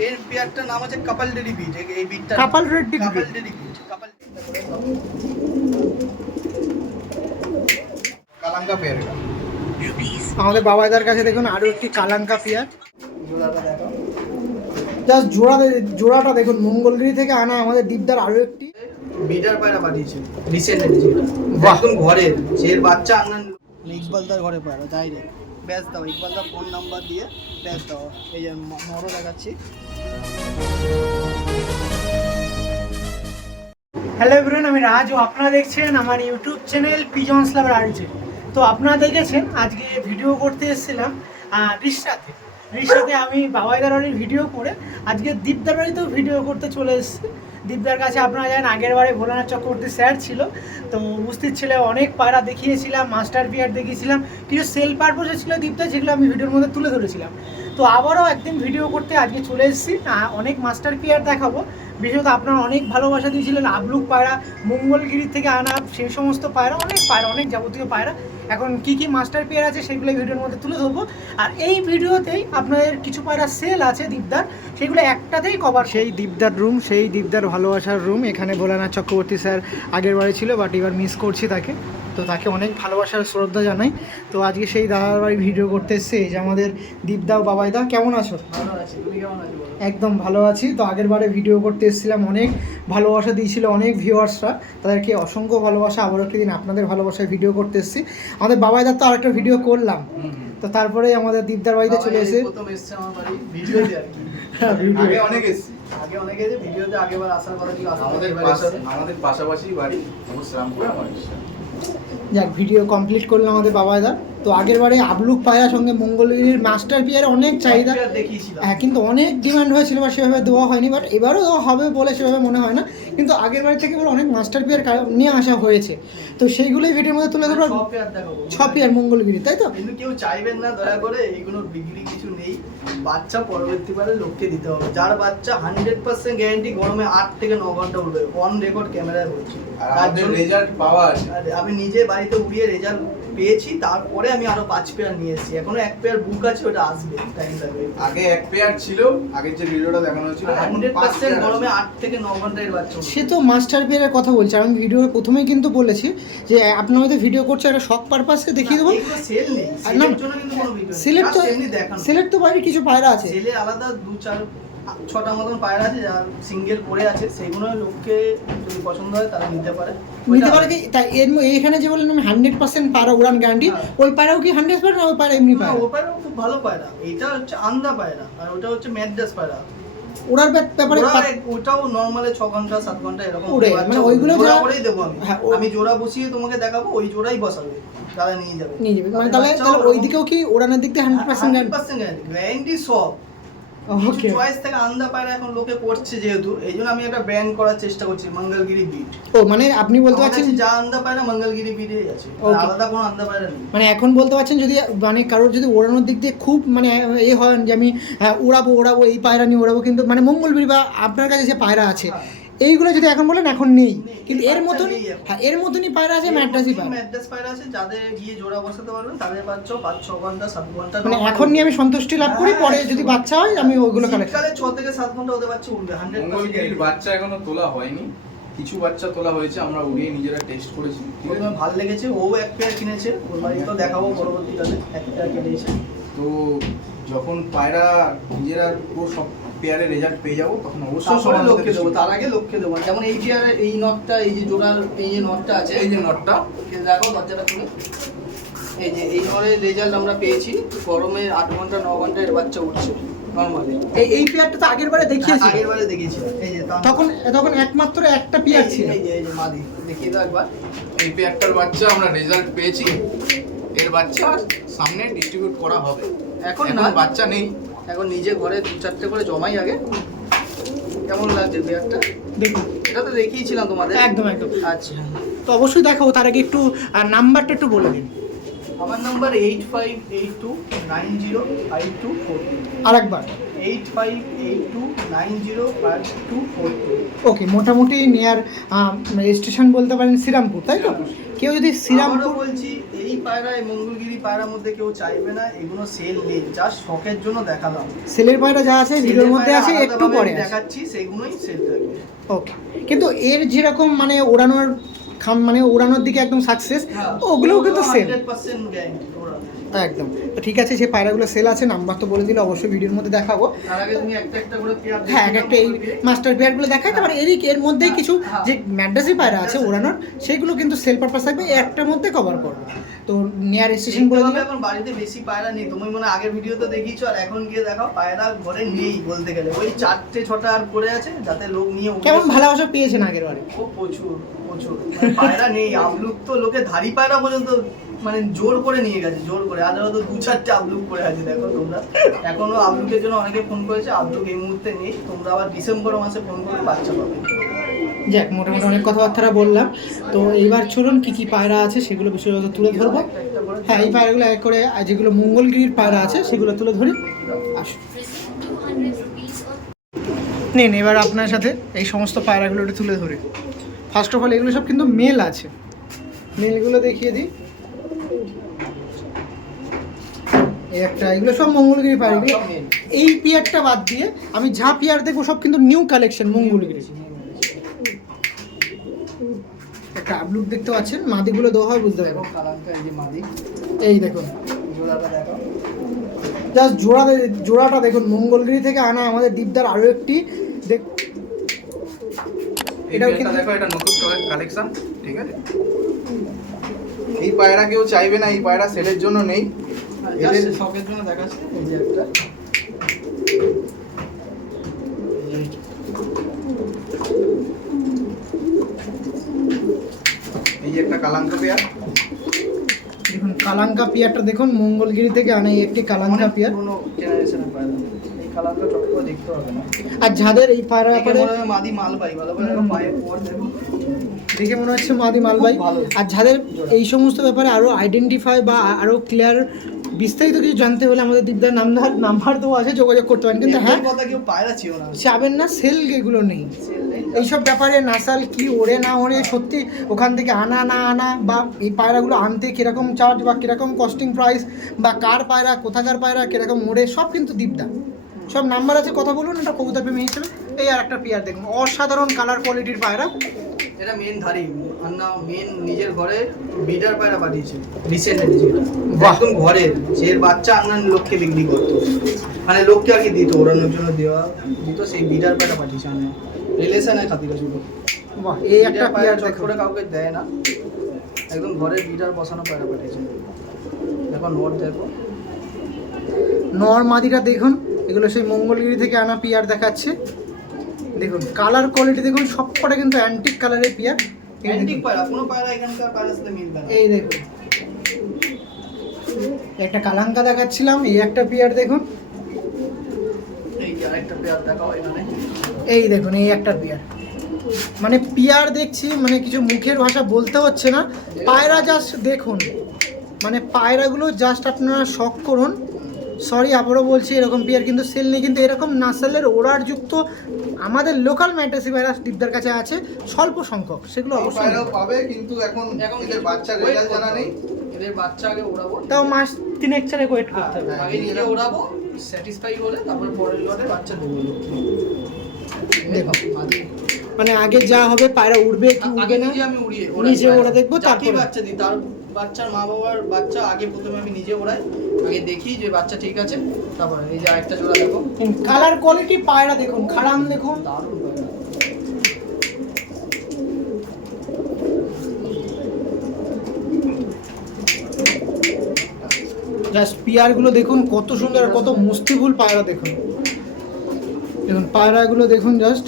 এর বিয়ারটার নাম আছে কাপাল ডেরি বিট এই বিটটা কাপাল রেড্ডি কাপাল ডেরি বিট কাপাল কালাঙ্কা পেয়ার আমাদের বাবাইদার কাছে দেখুন আরও একটি কালাঙ্কা পেয়ার। জোড়াটা দেখো জাস্ট জোড়া জোড়াটা দেখুন মঙ্গলগিরি থেকে আনা আমাদের দীপদার আরও একটি। বিটার পায়রা পাঠিয়েছে রিসেন্ট একদম ঘরের যে বাচ্চা আনার ইকবালদার ঘরে পায়রা তাই রে ব্যাস দাও ইকবালদার ফোন নাম্বার দিয়ে ব্যাস দাও। এই যে ম- নরও দেখাচ্ছি। হ্যালো এভরিওয়ান আমি রাজ। ও আপনারা দেখছেন আমার ইউটিউব চ্যানেল পিজন স্লাবার আর্জে তো আপনারা দেখেছেন আজকে ভিডিও করতে এসেছিলাম রিস্টাতে রিস্টাতে আমি বাবাই বাড়ির ভিডিও করে আজকে দীপদার বাড়িতেও ভিডিও করতে চলে এসেছি। দীপদার কাছে আপনারা জানেন, আগের বারে ভোলানাথ চক্রবর্তী স্যার ছিল। তো উপস্থিত ছিল, অনেক পায়রা দেখিয়েছিলাম, মাস্টার বিয়ার দেখিয়েছিলাম, কিছু সেল পারপোজে ছিল দীপদা, যেগুলো আমি ভিডিওর মধ্যে তুলে ধরেছিলাম। তো আবারও একদিন ভিডিও করতে আজকে চলে এসেছি অনেক মাস্টার পিয়ার দেখাবো। বিশেষত আপনারা অনেক ভালোবাসা দিয়েছিলেন, আবলুক পায়রা, মঙ্গলগিরি থেকে আনা সেই সমস্ত পায়রা, অনেক পায়রা, অনেক যাবতীয় পায়রা। এখন কি কি মাস্টার পেয়ার আছে সেগুলো ভিডিওর মধ্যে তুলে ধরবো। আর এই ভিডিওতেই আপনাদের কিছু পায়রা সেল আছে দীপদার। সেগুলো একটাতেই কভার সেই দীপদার রুম সেই দীপদার ভালোবাসার রুম এখানে ভোলানাথ চক্রবর্তী স্যার আগের বারে ছিল বাট এবার মিস করছি তাকে। তো তাকে অনেক ভালোবাসার শ্রদ্ধা জানাই। তো আজকে সেই দাদার বাড়ি ভিডিও করতে এসছে এই যে আমাদের দীপদা ও বাবাইদা। কেমন আছো? ভালো আছি তুমি কেমন আছো একদম ভালো আছি। তো আগের বারে ভিডিও করতে এসেছিলাম অনেক ভালোবাসা দিয়েছিল অনেক ভিউয়ার্সরা তাদেরকে অসংখ্য ভালোবাসা আবারও একটি দিন আপনাদের ভালোবাসায় ভিডিও করতে এসেছি। আমাদের বাবাই বাবাইদার তো আরেকটা ভিডিও করলাম। তো তারপরে আমাদের দীপদার বাড়িতে চলে এসে প্রথম এসছে আমার বাড়ি ভিডিওতে আর কি। হ্যাঁ, আগে অনেক এসছি। আগে অনেকে ভিডিওতে আগেবার আসার কথা ছিল আমাদের পাশাপাশি বাড়ি মুসরামপুর আমার যাক ভিডিও কমপ্লিট করলাম আমাদের বাবাইদার তো আগের বারে আবলুক পায়রার সঙ্গে মঙ্গলগিরির মাস্টার পিয়ার অনেক চাহিদা। হ্যাঁ কিন্তু অনেক ডিমান্ড হয়েছিল বা সেভাবে দেওয়া হয়নি বাট এবারও দেওয়া হবে বলে সেভাবে মনে হয় না। কিন্তু আগের বাড়ি থেকে এবার অনেক মাস্টার পিয়ার নিয়ে আসা হয়েছে। তো সেইগুলোই ভিডিওর মধ্যে তুলে ধরো ছ পেয়ার মঙ্গলগিরি তাই তো? কিন্তু কেউ চাইবেন না দয়া করে এইগুলো বিক্রি কিছু বাচ্চা পরবর্তীকালে লোককে দিতে হবে। যার বাচ্চা হান্ড্রেড পার্সেন্ট গ্যারান্টি গরমে আট থেকে ন ঘণ্টা উঠবে। অন রেকর্ড ক্যামেরায় বলছি। রেজাল্ট পাওয়া আছে। আমি নিজে বাড়িতে উড়িয়ে রেজাল্ট পেয়েছি তারপরে আমি আরও পাঁচ পেয়ার নিয়ে এসেছি। এখনও এক পেয়ার বুক আছে ওটা আসবে। টাইম লাগবে আগে এক পেয়ার ছিল আগের যে ভিডিওটা দেখানো হয়েছিল এখন হান্ড্রেড পার্সেন্ট গরমে আট থেকে ন ঘন্টায় বাচ্চা সে তো মাস্টার পেয়ারের কথা বলছে আমি ভিডিও প্রথমেই কিন্তু বলেছি যে আপনি আমাদের ভিডিও করছে একটা শখ পারপাসকে দেখিয়ে দেবো। সেল নেই। সেলের জন্য কিন্তু কোনো ভিডিও নেই। সিলেক্ট তো তো বাড়ির কিছু পায়রা আছে। সেলে আলাদা দু চার ছটা মতন পায়রা আছে যার সিঙ্গেল পড়ে আছে সেগুলো লোককে যদি পছন্দ হয় তারা নিতে পারে। নিতে পারে কি? তাই এর এখানে যে বললেন আমি হান্ড্রেড পার্সেন্ট পায়রা উড়ান গ্যারান্টি। ওই পায়রাও কি হান্ড্রেড পায়রা না ওই পায়রা এমনি পায়রা? ও পায়রা খুব ভালো পায়রা। এটা হচ্ছে আন্দা পায়রা আর ওটা হচ্ছে ম্যাড্রাস পায়রা। ওড়ার ব্যাপারে ওটাও নর্মালে ছ ঘণ্টা সাত ঘণ্টা এরকম উড়ে, মানে ওইগুলো জোড়া করেই দেবো আমি। হ্যাঁ, আমি জোড়া বসিয়ে তোমাকে দেখাবো ওই জোড়াই বসাবে তারা নিয়ে যাবে। নিয়ে যাবে। মানে তাহলে তাহলে ওই দিকেও কি ওড়ানোর দিক থেকে হান্ড্রেড পার্সেন্ট গ্যারান্টি সব। ওকে চয়েস থেকে আন্দা পায়রা এখন লোকে করছে যেহেতু এই জন্য আমি একটা ব্র্যান্ড করার চেষ্টা করছি মঙ্গলগিরি বিট ও মানে আপনি বলতে পারছেন যা আন্দা পায়রা মঙ্গলগিরি বিটে আছে। আলাদা কোনো আন্দা পায়রা নেই। মানে এখন বলতে পারছেন যদি মানে কারোর যদি ওড়ানোর দিক দিয়ে খুব মানে এ হয় যে আমি হ্যাঁ, উড়াবো ওড়াবো এই পায়রা নিয়ে ওড়াবো কিন্তু মানে মঙ্গলগিরি বা আপনার কাছে যে পায়রা আছে এইগুলো যদি এখন বলেন এখন নেই। কিন্তু এর বাচ্চা মতন হ্যাঁ এর মতনই পায়রা আছে ম্যাড্রাসি পায়রা ম্যাড্রাস পায়রা আছে যাদের গিয়ে জোড়া বসাতে পারবেন তাদের বাচ্চা পাঁচ ছ ঘণ্টা সাত ঘণ্টা মানে এখন নিয়ে আমি সন্তুষ্টি লাভ করি হ্যাঁ, পরে যদি বাচ্চা হয় আমি ওগুলো কালেক্ট শীতকালে ছ থেকে সাত ঘণ্টা ওদের বাচ্চা উঠবে হান্ড্রেড বাচ্চা এখনও তোলা হয়নি। কিছু বাচ্চা তোলা হয়েছে আমরা উড়িয়ে নিজেরা টেস্ট করেছি। আছে? ভালো লেগেছে ও এক পেয়ার কিনেছে ওর বাড়িতেও দেখাবো পরবর্তীকালে এক পেয়ার কিনেছে। তো যখন পায়রা নিজেরা পুরো সব পেয়ারে রেজাল্ট পেয়ে যাব তখন অবশ্যই সবার লোককে দেবো তার আগে লোককে দেবো। যেমন এই পেয়ারের এই নটটা এই যে জোড়ার এই যে নটটা আছে এই যে নটটা দেখো দরজাটা খুলে। এই যে এই ঘরের রেজাল্ট আমরা পেয়েছি গরমে আট ঘণ্টা ন ঘণ্টা এর বাচ্চা উঠছে নর্মালি এই এই পেয়ারটা তো আগের বারে দেখিয়েছি। আগের বারে দেখিয়েছি এই যে তখন তখন একমাত্র একটা পেয়ার ছিল। এই যে এই যে মাদি দেখিয়ে দাও একবার। এই পেয়ারটার বাচ্চা আমরা রেজাল্ট পেয়েছি এর বাচ্চা সামনে ডিস্ট্রিবিউট করা হবে। এখন এখন না। বাচ্চা নেই। এখন নিজে ঘরে দু চারটে করে জমাই আগে। কেমন লাগছে পেয়ারটা দেখুন। এটা তো দেখিয়েছিলাম তোমাদের। একদম একদম। আচ্ছা। তো অবশ্যই দেখাবো তার আগে একটু নাম্বারটা একটু বলে দিন। আমার number eight five eight two nine zero five two four আরেকবার। Eight five eight two nine zero five two four okay মোটামুটি নিয়ার রেজিস্ট্রেশন বলতে পারেন শ্রীরামপুর তাই তো? কেউ যদি শ্রীরামপুর বলছি এই পায়রা এই মঙ্গলগিরি পায়রার মধ্যে কেউ চাইবে না এগুলো সেল নেই যা শখের জন্য দেখালাম। সেলের পায়রা যা আছে ভিডিওর মধ্যে আছে একটু পরে দেখাচ্ছি সেগুলোই সেল থাকবে। ওকে কিন্তু এর যেরকম মানে ওড়ানোর খাম মানে ওড়ানোর দিকে একদম সাকসেস হ্যাঁ, ওগুলোও কিন্তু সেল 100% গ্যারান্টি ওরা একদম। তো ঠিক আছে যে পায়রাগুলো সেল আছে নাম্বার তো বলে দিলে অবশ্যই ভিডিওর মধ্যে দেখাবো। হ্যাঁ এক একটা এই মাস্টার পেয়ারগুলো দেখায় তারপর এরই এর মধ্যেই কিছু হ্যাঁ। যে ম্যাড্রাসি পায়রা আছে ওড়ানোর সেগুলো কিন্তু সেল পারপাস থাকবে একটার মধ্যে কভার করবে। তো নিয়ার স্টেশন বলে দিলাম এখন বাড়িতে বেশি পায়রা নেই। তুমি মনে আগের ভিডিওতে দেখিয়েছো আর এখন গিয়ে দেখাও পায়রা ঘরে নেই বলতে গেলে। ওই চারটে ছটা আর পড়ে আছে যাতে লোক নিয়ে কেমন ভালোবাসা পেয়েছেন আগের বারে? ও প্রচুর প্রচুর। মানে পায়রা নেই আবলুক তো লোকে ধারি পায়রা পর্যন্ত মানে জোর করে নিয়ে গেছে জোর করে। আজ হয়তো দু চারটে আবলুক করে আছে দেখো তোমরা। এখনও আবলুকের জন্য অনেকে ফোন করেছে আবলুক এই মুহূর্তে নেই। তোমরা আবার ডিসেম্বর মাসে ফোন করে বাচ্চা পাবে। যাক, মোটামুটি অনেক কথাবার্তা বললাম। তো এইবার চলুন কি কি পায়রা আছে সেগুলো বিশেষত তুলে ধরবো। হ্যাঁ এই পায়রাগুলো এক করে যেগুলো মঙ্গলগিরির পায়রা আছে সেগুলো তুলে ধরি। আসুন নিন, এবার আপনার সাথে এই সমস্ত পায়রাগুলো একটু তুলে ধরি। ফার্স্ট অফ অল এগুলো সব কিন্তু মেল আছে। মেলগুলো দেখিয়ে দিই। এই একটা, এগুলো সব মঙ্গলগিরি পায়রা। এই পিয়ারটা বাদ দিয়ে আমি যা পিয়ার দেখব সব কিন্তু নিউ কালেকশন মঙ্গলগিরি আপলুক দেখতে পাচ্ছেন মাদিগুলো দেওয়া হয় বুঝতে দেখো পারব কালাঙ্কা এই যে মাদি। এই দেখুন। জোড়াটা জাস্ট জোড়া জোড়াটা দেখুন মঙ্গলগিরি থেকে আনা আমাদের দীপদার আরও একটি। দেখ এটাও কিন্তু- দেখো এটা নতুন কালেকশন ঠিক আছে? এই পায়রা কেউ চাইবে না এই পায়রা সেলের জন্য নেই। এদের- শখের জন্য দেখাচ্ছে এই যে একটা এই যে একটা কালাঙ্ক পেয়ার দেখুন কালাঙ্কা পিয়ারটা দেখুন মঙ্গলগিরি থেকে আনে একটি কালাঙ্কা পেয়ার জেনারেশনের পায়রা। এই কালাঙ্কা চট করে দেখতে হবে না। আর যাদের এই মাদি মাল পাই ভালো করে দেখো পায়ে পর দেখে মনে হচ্ছে মাদি মালবাই আর যাদের এই সমস্ত ব্যাপারে আরও আইডেন্টিফাই বা আরও ক্লিয়ার বিস্তারিত কিছু জানতে হলে আমাদের দিকদার নাম্বার নাম্বার তো আছে যোগাযোগ করতে পারেন। কিন্তু হ্যাঁ কথা কেউ পায়রা ছিল না। চাবেন না সেল এগুলো নেই। এইসব ব্যাপারে নাসাল কি ওড়ে না ওড়ে সত্যি ওখান থেকে আনা না আনা বা এই পায়রাগুলো আনতে কীরকম চার্জ বা কীরকম কস্টিং প্রাইস বা কার পায়রা কোথাকার পায়রা কীরকম ওড়ে সব কিন্তু দীপদা। সব নাম্বার আছে কথা বলুন এটা কবুতর প্রেমী হিসেবে। এই আর একটা পিয়ার দেখুন। অসাধারণ কালার কোয়ালিটির পায়রা। এটা মেন ধারি আন্না মেন নিজের ঘরে বিডার পায়রা পাঠিয়েছে রিসেন্টলি যেটা। একদম ঘরের যে বাচ্চা আন্নার লোককে বিক্রি করতো। মানে লোককে আর কি দিত ওড়ানোর জন্য দেওয়া দিত সেই বিডার পায়রা পাঠিয়েছে আন্না রিলেশনের খাতিরে শুধু। বাহ এই একটা পায়রা চট করে কাউকে দেয় না। একদম ঘরের বিডার বসানো পায়রা পাঠিয়েছে। দেখো নোট দেখো। নর মাদিটা দেখুন এগুলো সেই মঙ্গলগিরি থেকে আনা পিয়ার দেখাচ্ছে। দেখুন কালার কোয়ালিটি দেখুন সবকটা কিন্তু অ্যান্টিক কালারের পিয়ার অ্যান্টিক পায়রা কোনো পায়রা এখানকার পায়রার সাথে মিলবে না। এই দেখুন। একটা কালাঙ্কা দেখাচ্ছিলাম এই একটা পিয়ার দেখুন। এই যে আরেকটা পেয়ার দেখাও এখানে। এই দেখুন এই একটা পিয়ার মানে পিয়ার দেখছি মানে কিছু মুখের ভাষা বলতে হচ্ছে না। পায়রা জাস্ট দেখুন। মানে পায়রাগুলো জাস্ট আপনারা শখ করুন। সরি আবারও বলছি এরকম পিয়ার কিন্তু সেল নেই কিন্তু এরকম নাসালের ওড়ার যুক্ত আমাদের লোকাল ম্যাটাসি ভাইরাস দীপদার কাছে আছে স্বল্প সংখ্যক সেগুলো অবশ্যই পাবে কিন্তু এখন এখন এদের wait রেজাল্ট জানা নেই। এদের বাচ্চা আগে ওড়াবো। তাও মাস তিনেক চারেক ওয়েট করতে হবে। হ্যাঁ, আগে নিজে ওড়াবো স্যাটিসফাই হলে তারপর পরের লটে বাচ্চা দেবো মানে আগে যা হবে পায়রা উড়বে কি আগে উড়বে না? আমি উড়িয়ে নিজে ওরা দেখব, তারপরে। বাচ্চা দিই তার বাচ্চার মা বাবার বাচ্চা আগে প্রথমে আমি নিজে ওড়াই আগে দেখি যে বাচ্চা ঠিক আছে। তারপর এই যে আরেকটা জোড়া দেখো। কালার কোয়ালিটি পায়রা দেখুন খারাম দেখুন। দারুণ পায়রা। জাস্ট পিয়ারগুলো দেখুন কত সুন্দর কত মস্তিফুল পায়রা দেখুন। দেখুন পায়রাগুলো দেখুন জাস্ট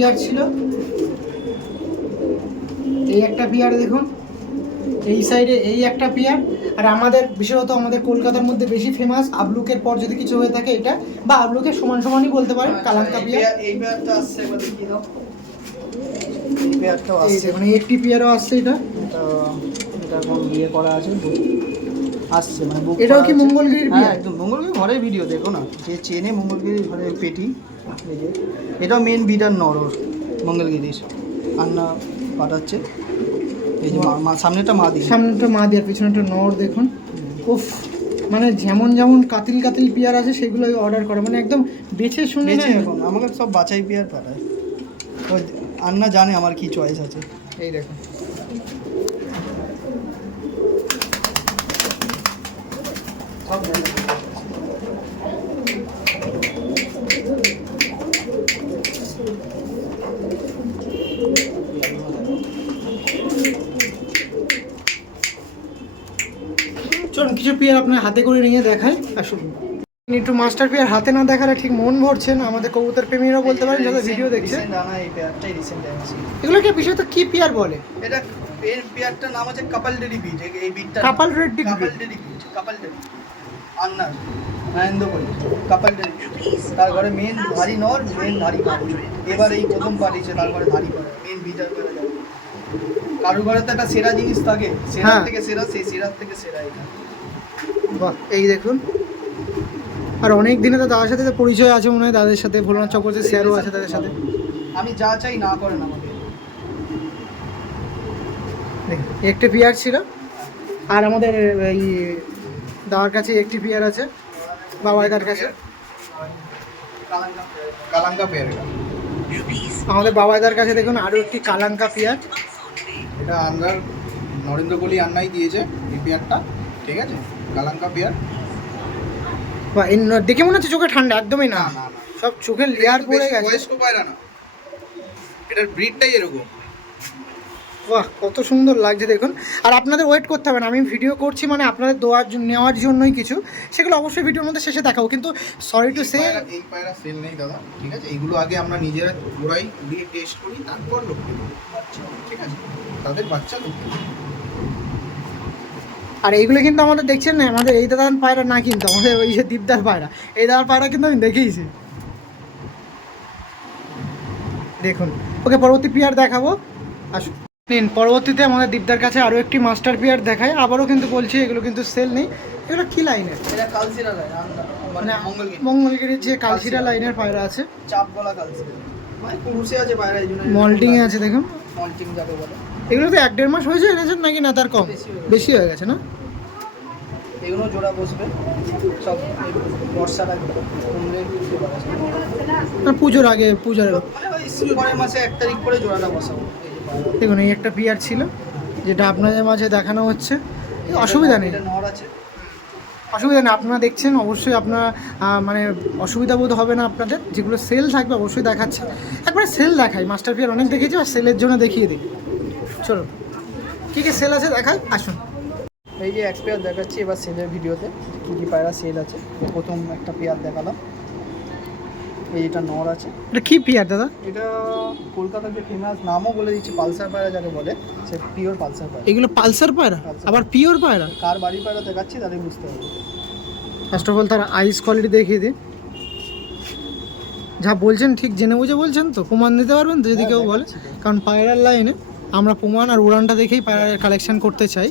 পিয়ার ছিল। এই একটা পিয়ার দেখুন। এই সাইডে এই একটা পেয়ার আর আমাদের বিশেষত আমাদের কলকাতার মধ্যে বেশি ফেমাস আবলুকের পর যদি কিছু হয়ে থাকে এটা বা আবলুকের সমান সমানই বলতে পারেন কালাঙ্কা এই পেয়ার এই পেয়ারটা আসছে এই একটি পেয়ারও আসছে এটা। এটা এটা এখন ইয়ে করা আছে আসছে মানে এটাও কি। মঙ্গলগিরির হ্যাঁ পেয়ার একদম মঙ্গলগিরি ঘরের ভিডিও দেখো না। যে চেনে মঙ্গলগিরি ঘরের পেটি। এই যে এটাও মেন বিডার নরর মঙ্গলগিরির। আন্না পাঠাচ্ছে। এই যে মা- সামনেটা মা দিয়ে। সামনেটা মা দেওয়ার পিছনেটা নর দেখুন। উফ মানে যেমন যেমন কাতিল কাতিল পেয়ার আছে সেগুলো অর্ডার করে। মানে একদম বেছে শুনে এখন আমাকে সব বাছাই পেয়ার পাঠায়। ওই আন্না জানে আমার কি চয়েস আছে। এই দেখুন। সব জানে। চলুন কিছু পেয়ার আপনার হাতে করে নিয়ে দেখায় আসুন। একটু মাস্টার পেয়ার হাতে না দেখালে ঠিক মন ভরছেন আমাদের কবুতর প্রেমীরাও বলতে পারেন যারা ভিডিও দেখছে। এগুলোকে বিশেষত কি পেয়ার বলে? এটা এর পেয়ারটার নাম হচ্ছে কাপাল ডেরি বিট এই বিটটা কাপাল রেড্ডি কাপাল বিট কাপাল আন্নার কাপাল তার ঘরে মেন ধারি নর মেন ধারি এবার এই প্রথম পাঠিয়েছে তার ঘরে ধারি পাড়ে মেন বিটার করে যাবে কারোর ঘরে তো একটা সেরা জিনিস থাকে সেরা হ্যাঁ। থেকে সেরা সেই সেরার থেকে সেরা এটা। বাহ এই দেখুন। আর অনেক দিনে তো দাদার সাথে তো পরিচয় আছে মনে হয় দাদার সাথে ভোলানাথ চক্রবর্তী স্যারও আছে তাদের সাথে। আমি যা চাই না করেন আমাকে। একটি পেয়ার ছিল আর আমাদের এই দাদার কাছে একটি পেয়ার আছে বাবার বাবাইদার কাছে। কালাঙ্কা পেয়ার আমাদের বাবাইদার কাছে দেখুন আরও একটি কালাঙ্কা পেয়ার। এটা আন্দার নরেন্দ্র কোহলি আন্নাই দিয়েছে এই পেয়ারটা ঠিক আছে? কালাঙ্কা পেয়ার বা দেখে মনে হচ্ছে চোখে ঠান্ডা একদমই না। সব চোখের লেয়ার পড়ে গেছে। বয়স্ক পায়রা না। এটার ব্রিডটাই এরকম। বাহ কত সুন্দর লাগছে দেখুন। আর আপনাদের ওয়েট করতে হবে না আমি ভিডিও করছি মানে আপনাদের দেওয়ার জন্য নেওয়ার জন্যই কিছু। সেগুলো অবশ্যই ভিডিওর মধ্যে শেষে দেখাবো কিন্তু সরি টু সে এই পায়রা সেল নেই দাদা ঠিক আছে? এইগুলো আগে আমরা নিজেরা ঘোরাই ঘুরিয়ে টেস্ট করি তারপর লোককে ঠিক আছে? তাদের বাচ্চা লোককে। আর এইগুলো কিন্তু আমাদের দেখছেন না? আমাদের এই দাদার পায়রা না কিন্তু আমাদের ওই যে দীপদার পায়রা। এই দাদার পায়রা কিন্তু আমি দেখেইছি। দেখুন ওকে পরবর্তী পেয়ার দেখাবো। আসুন নিন পরবর্তীতে আমাদের দীপদার কাছে আরও একটি মাস্টার পেয়ার দেখায় আবারও কিন্তু বলছি এগুলো কিন্তু সেল নেই। এগুলো কি লাইনের? কালসিরা মানে মঙ্গলগিরি। মঙ্গলগিরির যে কালশিরা লাইনের পায়রা আছে। চাপ গলা কালসিরা মল্টিং আছে দেখুন। মল্টিং যাকে বলে। এগুলো তো এক দেড় মাস হয়েছে এনেছেন নাকি? না তার কম। বেশি হয়ে গেছে। না? এগুলো জোড়া বসবে। সব বর্ষার আগে কমলে দিতে পারে না পুজোর আগে পুজোর মানে পরের মাসে এক তারিখ করে জোড়াটা বসাবো। দেখুন এই একটা পিয়ার ছিল যেটা আপনাদের মাঝে দেখানো হচ্ছে। অসুবিধা নেই। অসুবিধা নেই আপনারা দেখছেন অবশ্যই আপনারা মানে অসুবিধা বোধ হবে না আপনাদের। যেগুলো সেল থাকবে অবশ্যই দেখাচ্ছে। একবারে সেল দেখাই মাস্টার পিয়ার অনেক দেখেছি আর সেলের জন্য দেখিয়ে দিই। চলো কী কী সেল আছে দেখাই আসুন। এই যে এক পেয়ার দেখাচ্ছি এবার সেলের ভিডিওতে কী কী পায়রা সেল আছে। প্রথম একটা পেয়ার দেখালাম। এই এটা নর আছে। এটা কী পেয়ার দাদা? এটা কলকাতার যে ফেমাস নামও বলে দিচ্ছি পালসার পায়রা যাকে বলে সে পিওর পালসার পায়রা। এগুলো পালসার পায়রা? আবার পিওর পায়রা? কার বাড়ি পায়রা দেখাচ্ছি তাহলে বুঝতে হবে। ফার্স্ট অফ অল তার আইস কোয়ালিটি দেখিয়ে দিন। যা বলছেন ঠিক জেনে বুঝে বলছেন তো? প্রমাণ দিতে পারবেন তো যদি হ্যাঁ, কেউ বলে। কারণ পায়রার লাইনে আমরা প্রমাণ আর উড়ানটা দেখেই পায়রার কালেকশন করতে চাই।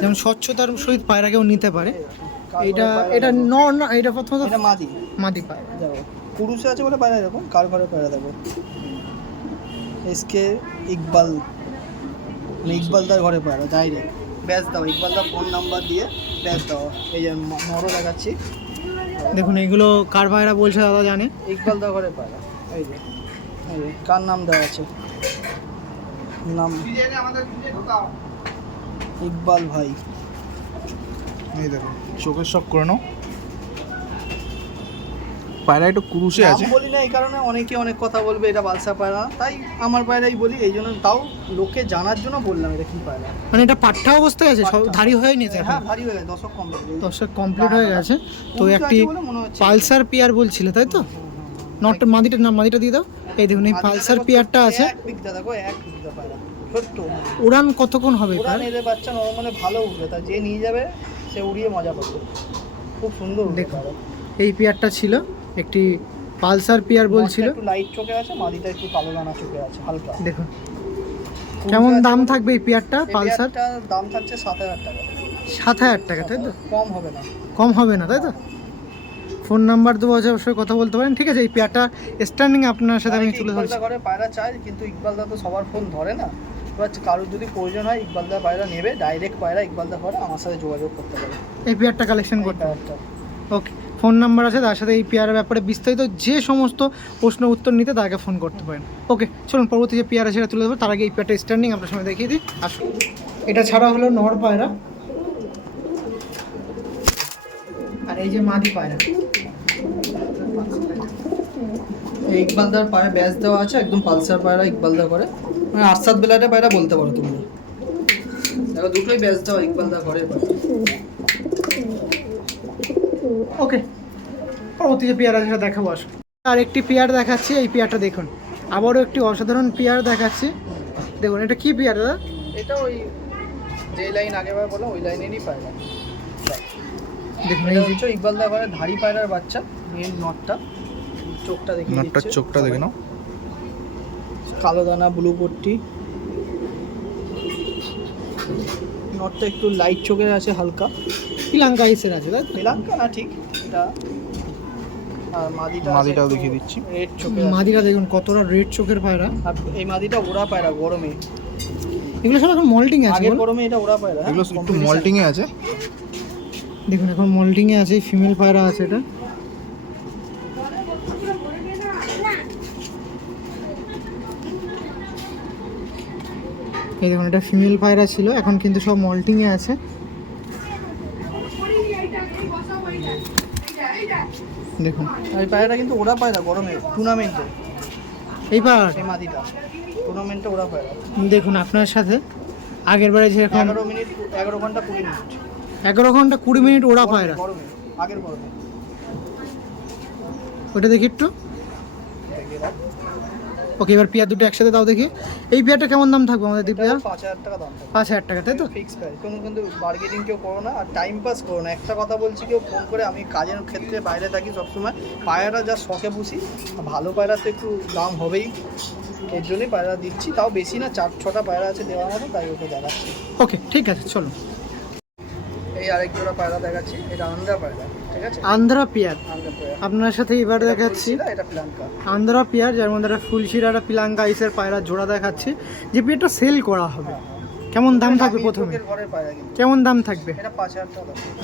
যেমন স্বচ্ছতার সহিত পায়রা কেউ নিতে পারে। দেখো, এটা এটা দেখো। ন না এটা প্রথমত মাদি। মাদি পায়রা। দেখো পুরুষে আছে বলে পায়রা এরকম কার ঘরে পায়রা দেখো? এসকে ইকবাল। ইকবাল তার ঘরে পায়রা ডাইরেক্ট ব্যাস দাও ইকবাল তার ফোন নাম্বার দিয়ে ব্যাস দাও। এই যে নরও দেখাচ্ছি। দেখুন এগুলো কার পায়রা বলছে দাদা জানে। ইকবাল তার ঘরে পায়রা। এই যে এই যে কার নাম দেওয়া আছে? নাম? ইকবাল ভাই। এই দেখো চোখের শখ করে নাও। পায়রা একটু কুরুশে আছে। বলি না এই কারণে অনেকে অনেক কথা বলবে এটা বালসা পায়রা। তাই আমার পায়রাই বলি এই জন্য তাও লোকে জানার জন্য বললাম এটা কি পায়রা। মানে এটা পাঠ্টা অবস্থায় আছে সব। ধারি হয়ে নিতে হ্যাঁ ভারী হয়ে গেছে দশক কম দর্শক কমপ্লিট হয়ে গেছে। তো একটি পালসার পিয়ার বলছিলে তাই তো? নটটা মাদিটা না মাদিটা দিয়ে দাও। এই দেখুন এই পালসার পিয়ারটা আছে। দেখো উড়ান কতক্ষণ হবে তার? এদের বাচ্চা নর্মালি ভালো উঠবে তা যে নিয়ে যাবে সে উড়িয়ে মজা পাবে খুব সুন্দর। তারা। এই পেয়ারটা ছিল একটি পালসার পেয়ার বলছিল। একটু লাইট চোখে আছে মাদিটা একটু কালো দানা চোখে আছে হালকা। দেখুন কেমন দাম থাকবে এই পেয়ারটা পালসার? দাম থাকছে সাত হাজার টাকা। সাত হাজার টাকা তাই তো? কম হবে না। কম হবে না তাই তো? ফোন নাম্বার দেবো অবশ্যই কথা বলতে পারেন। ঠিক আছে এই পেয়ারটা স্ট্যান্ডিং আপনার সাথে আমি তুলে ধরছি। ঘরে পায়রা চায় কিন্তু ইকবালদা তো সবার ফোন ধরে না। এবার কারোর যদি প্রয়োজন হয় ইকবালদা পায়রা নেবে ডাইরেক্ট পায়রা ইকবালদা ঘরে আমার সাথে যোগাযোগ করতে পারে। এই পেয়ারটা কালেকশন করতে। ওকে ফোন নাম্বার আছে তার সাথে এই পেয়ারের ব্যাপারে বিস্তারিত যে সমস্ত প্রশ্ন উত্তর নিতে তাকে ফোন করতে পারেন। ওকে চলুন পরবর্তী যে পেয়ার আছে সেটা তুলে দেবো তার আগে এই পেয়ারটা স্ট্যান্ডিং আপনার সময় দেখিয়ে দিই। আসুন। এটা ছাড়া হলো নর পায়রা। আর এই যে মাদি পায়রা এই ইকবালদার পায়ে ব্যাচ দেওয়া আছে একদম পালসার পায়রা ইকবালদা করে। মানে আটসাত বেলাটা পায়রা বলতে পারো তুমি দেখো দুটোই ব্যাচ দেওয়া ইকবালদা ঘরে ওকে পরবর্তী যে পেয়ার আছে সেটা দেখাবো আসুন আর একটি পেয়ার দেখাচ্ছি এই পেয়ারটা দেখুন। আবারও একটি অসাধারণ পেয়ার দেখাচ্ছি। দেখুন এটা কি পেয়ার দাদা? এটা ওই যে লাইন আগেবার বললাম ওই লাইনেরই পায়রা। দেখুন এই ইকবালদা ঘরে ধাড়ি পায়রার বাচ্চা মেন নটটা। চোখটা দেখে নটটার চোখটা দেখে নাও। কালো দানা ব্লু পট্টি। নটটা একটু লাইট চোখের আছে হালকা। শ্রীলঙ্কা ইসের আছে তাই শ্রীলঙ্কা না ঠিক। এটা আর মাদিটা মাদিটাও দেখিয়ে দিচ্ছি। রেড চোখে মাদিরা দেখুন কতটা রেড চোখের পায়রা। আর এই মাদিটা ওড়া পায়রা গরমে। এগুলো সব এখন মল্টিং আছে আগের গরমে এটা ওড়া পায়রা হ্যাঁ? এগুলো একটু মল্টিং এ আছে। দেখুন এখন মল্টিং এ আছে ফিমেল পায়রা আছে এটা। এই দেখুন এটা ফিমেল পায়রা ছিল এখন কিন্তু সব মল্টিং এ আছে। দেখুন। এই পায়রাটা কিন্তু ওড়া পায়রা গরমে টুর্নামেন্টে এইবার এই মাদিটা টুর্নামেন্টে ওড়া পায়রা। দেখুন আপনার সাথে। আগের বারে যেরকম এগারো মিনিট এগারো ঘণ্টা কুড়ি মিনিট। এগারো ঘণ্টা কুড়ি মিনিট ওড়া পায়রা। গরমে আগের গরমে। ওটা দেখি একটু। ওকে এবার পেয়ার দুটো একসাথে দাও দেখি। এই পেয়ারটা কেমন দাম থাকবে আমাদের দিক পেয়ার পাঁচ হাজার টাকা দাম থাকবে। পাঁচ হাজার টাকা তাই তো? ফিক্স প্রাইস কোনো কিন্তু বার্গেনিং কেউ করো না আর টাইম পাস করো না। একটা কথা বলছি কেউ ফোন করে আমি কাজের ক্ষেত্রে বাইরে থাকি সবসময়। পায়রা যা শখে আর ভালো পায়রা তো একটু দাম হবেই। এর জন্যই পায়রা দিচ্ছি। তাও বেশি না চার ছটা পায়রা আছে দেওয়ার মতো তাই ওকে দেখাচ্ছি ওকে ঠিক আছে চলো। এই আরেক জোড়া পায়রা দেখাচ্ছি এটা আন্দ্রা পায়রা ঠিক আছে? আন্ধ্রা পেয়ার। আপনার সাথে এবার দেখাচ্ছি। এটা আন্ধ্রা পেয়ার যার মধ্যে একটা ফুলশিরা একটা পিলাঙ্কা আইসের পায়রা জোড়া দেখাচ্ছি যে পেয়ারটা সেল করা হবে। কেমন দাম থাকবে প্রথমে? কেমন দাম থাকবে।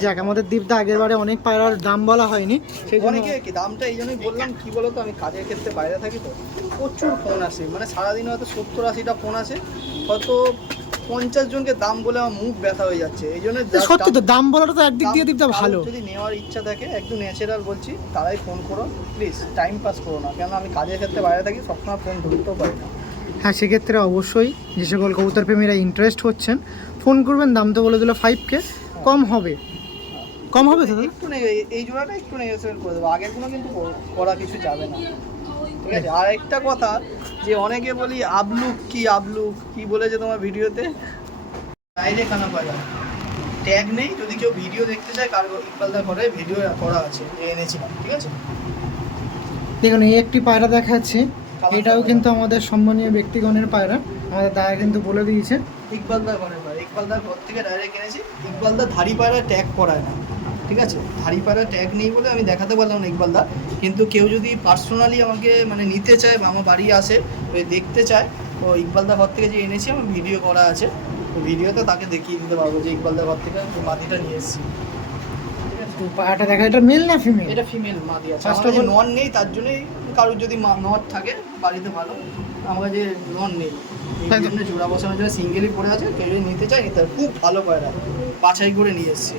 যাক আমাদের দীপদা আগের বারে অনেক পায়রার দাম বলা হয়নি সেই জন্য কি দামটা এই জন্যই বললাম কি বলতো আমি কাজের ক্ষেত্রে বাইরে থাকি তো প্রচুর ফোন আসে। মানে সারাদিন হয়তো সত্তর আশিটা ফোন আসে। হয়তো পঞ্চাশ জনকে দাম বলে আমার মুখ ব্যথা হয়ে যাচ্ছে। এই জন্য সত্যি তো দাম বলাটা তো একদিক দিয়ে কারোর ভালো। যদি নেওয়ার ইচ্ছা থাকে একটু ন্যাচারাল বলছি তারাই ফোন করো প্লিজ টাইম পাস করো না। কেন আমি কাজের ক্ষেত্রে বাইরে থাকি সবসময় ফোন ধরতেও পারি না। হ্যাঁ সেক্ষেত্রে অবশ্যই যে সকল কবুতর প্রেমীরা ইন্টারেস্ট হচ্ছেন ফোন করবেন দাম তো বলে দিল ফাইভ কে কম হবে। কম হবে তো একটু এই জোড়াটা একটু নেগোসিয়েট করে দেবো। আগের কোনো কিন্তু করা কিছু যাবে না। ঠিক আছে? আর একটা কথা যে অনেকে বলি আবলুক কি আবলুক? কি বলেছে তোমার ভিডিওতে? বাইরে কানা পায়রা ট্যাগ নেই যদি কেউ ভিডিও দেখতে চায় কার ইকবালদা ঘরে ভিডিও করা আছে এনেছিলাম ঠিক আছে? দেখুন এই একটি পায়রা দেখাচ্ছি। এটাও কিন্তু আমাদের সম্মানীয় ব্যক্তিগণের পায়রা। আমাদের দাদা কিন্তু বলে দিয়েছে। ইকবালদার ঘরে পায়রা ইকবালদার ঘর থেকে ডাইরেক্ট এনেছি। ইকবালদা ধাড়ি পায়রা ট্যাগ করায় না। ঠিক আছে? পায়রা ট্যাগ নেই বলে আমি দেখাতে পারলাম না ইকবালদা কিন্তু কেউ যদি পার্সোনালি আমাকে মানে নিতে চায় বা আমার বাড়ি আসে দেখতে চায় তো ইকবালদা ঘর থেকে যে এনেছি আমার ভিডিও করা আছে। তো ভিডিওতে তাকে দেখিয়ে দিতে পারব যে ইকবালদা ঘর থেকে মাদিটা নিয়ে এসেছি। পায়রাটা দেখা এটা মেল না ফিমেল এটা ফিমেল মাদি আছে। আমার নন নেই তার জন্যই কারোর যদি নট থাকে বাড়িতে ভালো। আমার কাছে নন নেই এই জন্য জোড়া বসানোর জন্য সিঙ্গেলই পড়ে আছে। কেউ যদি নিতে চায় নিতে খুব ভালো পায়রা বাছাই করে নিয়ে এসেছি।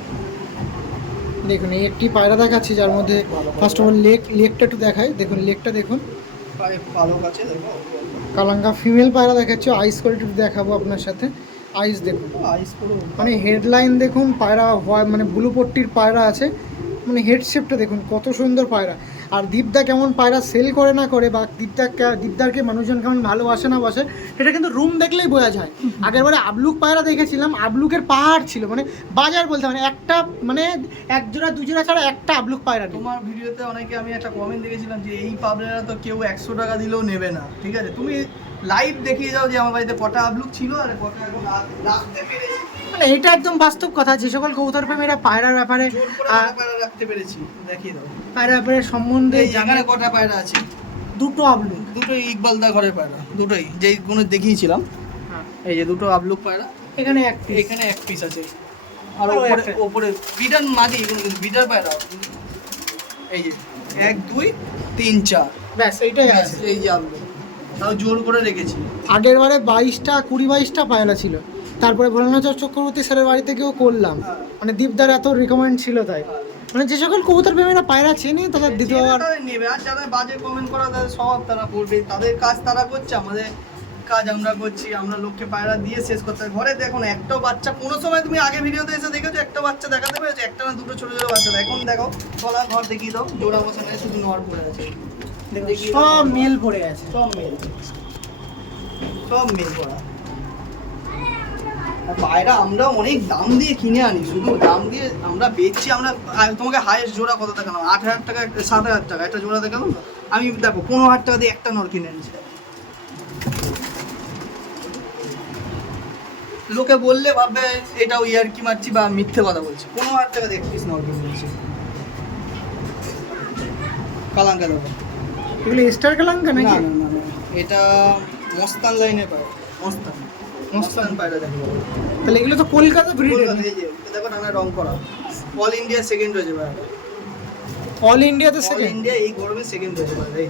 দেখুন এই একটি পায়রা দেখাচ্ছি যার মধ্যে ফার্স্ট অফ অল লেক লেকটা একটু দেখাই। দেখুন লেকটা দেখুন। কালাঙ্কা ফিমেল পায়রা দেখাচ্ছি আইস কোয়ালিটি দেখাবো আপনার সাথে। আইস দেখুন। মানে হেডলাইন দেখুন পায়রা মানে ব্লু পট্টির পায়রা আছে। মানে হেড শেপটা দেখুন, কত সুন্দর পায়রা। আর দীপদা কেমন পায়রা সেল করে না করে, বা দীপদা দীপদারকে মানুষজন কেমন ভালোবাসে না বাসে, সেটা কিন্তু রুম দেখলেই বোঝা যায়। আগেরবারে আবলুক পায়রা দেখেছিলাম, আবলুকের পাহাড় ছিল মানে বাজার বলতে মানে একটা মানে এক জোড়া, দু ছাড়া একটা আবলুক পায়রা তোমার ভিডিওতে অনেকে আমি একটা কমেন্ট দেখেছিলাম যে, এই পাবলেরা তো কেউ একশো টাকা দিলেও নেবে না। ঠিক আছে? তুমি লাইভ দেখিয়ে যাও যে আমার বাড়িতে কটা আবলুক ছিল আর কটা এখন রাখতে পেরেছি। মানে এটা একদম বাস্তব কথা যে সকল কৌতর প্রেমীরা পায়রার ব্যাপারে পায়রা রাখতে পেরেছি দেখিয়ে দাও। পায়রার ব্যাপারে সম্বন্ধে এই কটা পায়রা আছে? দুটো আবলুক। দুটোই ইকবালদা ঘরের পায়রা দুটোই যেই কোনো দেখিয়েছিলাম। এই যে দুটো আবলুক পায়রা এখানে এক এখানে এক পিস আছে। আর ওপরে ওপরে বিটার মাদি কিন্তু বিটার পায়রা। এই যে এক দুই তিন চার। ব্যাস এইটাই আছে। এই যে আবলুক। তাও জোর করে রেখেছি। আগের বারে বাইশটা কুড়ি বাইশটা পায়রা ছিল। তারপরে ভোলানাথ চক্রবর্তী স্যারের বাড়িতে গিয়েও করলাম। মানে দীপদার এত রিকমেন্ড ছিল তাই। মানে যে সকল কবুতর প্রেমীরা পায়রা চেনে তাদের দ্বিতীয়বার তারা নেবে আর যারা বাজে কমেন্ট করা তাদের স্বভাব তারা করবে তাদের কাজ তারা করছে আমাদের কাজ আমরা করছি আমরা লোককে পায়রা দিয়ে শেষ করতে হবে। ঘরে দেখো না একটাও বাচ্চা কোনো সময় তুমি আগে ভিডিওতে এসে দেখেছ একটা বাচ্চা দেখাতে পেরেছ একটা না দুটো ছোট ছোট বাচ্চা। এখন দেখো তলা ঘর দেখিয়ে দাও জোড়া বসা নেই শুধু নড় পড়ে আছে। সব মেল পড়ে গেছে। সব মেল। সব মেল আর পায়রা আমরা অনেক দাম দিয়ে কিনে আনি শুধু দাম দিয়ে আমরা বেচছি আমরা তোমাকে হাইয়েস্ট জোড়া কত দেখালাম? আট হাজার টাকা সাত হাজার টাকা একটা জোড়া দেখালাম? আমি দেখো পনেরো হাজার টাকা দিয়ে একটা নর কিনে আনছি লোকে বললে ভাববে এটাও ইয়ার কি মারছি বা মিথ্যে কথা বলছি। পনেরো হাজার টাকা দিয়ে এক পিস নর কিনে নিয়েছি কালাঙ্কা দেবো এগুলো স্টার কালাঙ্কা নাকি? এটা মস্তান লাইনে পায় মস্তান। মস্তান পায়রা দেখো। তাহলে এগুলো তো কলকাতা ব্রিড দেখো নামে রং করা। অল ইন্ডিয়া সেকেন্ড হয়েছে ভাই অল ইন্ডিয়াতে অল সেকেন্ড ইন্ডিয়া এই গরমে সেকেন্ড হয়েছে ভাই এই।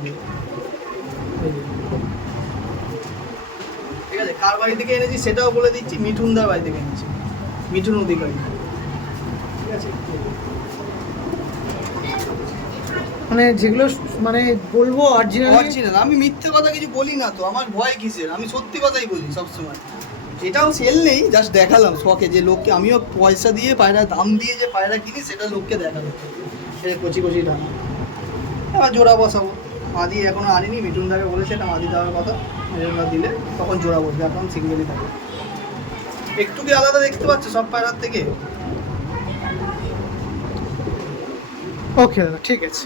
ঠিক আছে কার বাড়ি থেকে এনেছি সেটাও বলে দিচ্ছি মিঠুনদার বাড়ি থেকে এনেছি। মিঠুন অধিকারী। ঠিক আছে? মানে যেগুলো মানে বলব অরিজিনাল অরিজিনাল আমি মিথ্যে কথা কিছু বলি না তো আমার ভয় কিসের? আমি সত্যি কথাই বলি সবসময়। এটাও সেল নেই জাস্ট দেখালাম শখে যে লোককে আমিও পয়সা দিয়ে পায়রা দাম দিয়ে যে পায়রা কিনি সেটা লোককে দেখালাম। কচি কচি টানা এবার জোড়া বসাবো। মাদি এখনও আনিনি মিঠুন দাকে বলেছে এটা মাদি দেওয়ার কথা। মিঠুন দা দিলে তখন জোড়া বসবে এখন সিঙ্গেলই থাকবে। একটু কি আলাদা দেখতে পাচ্ছ সব পায়রার থেকে? ওকে দাদা ঠিক আছে।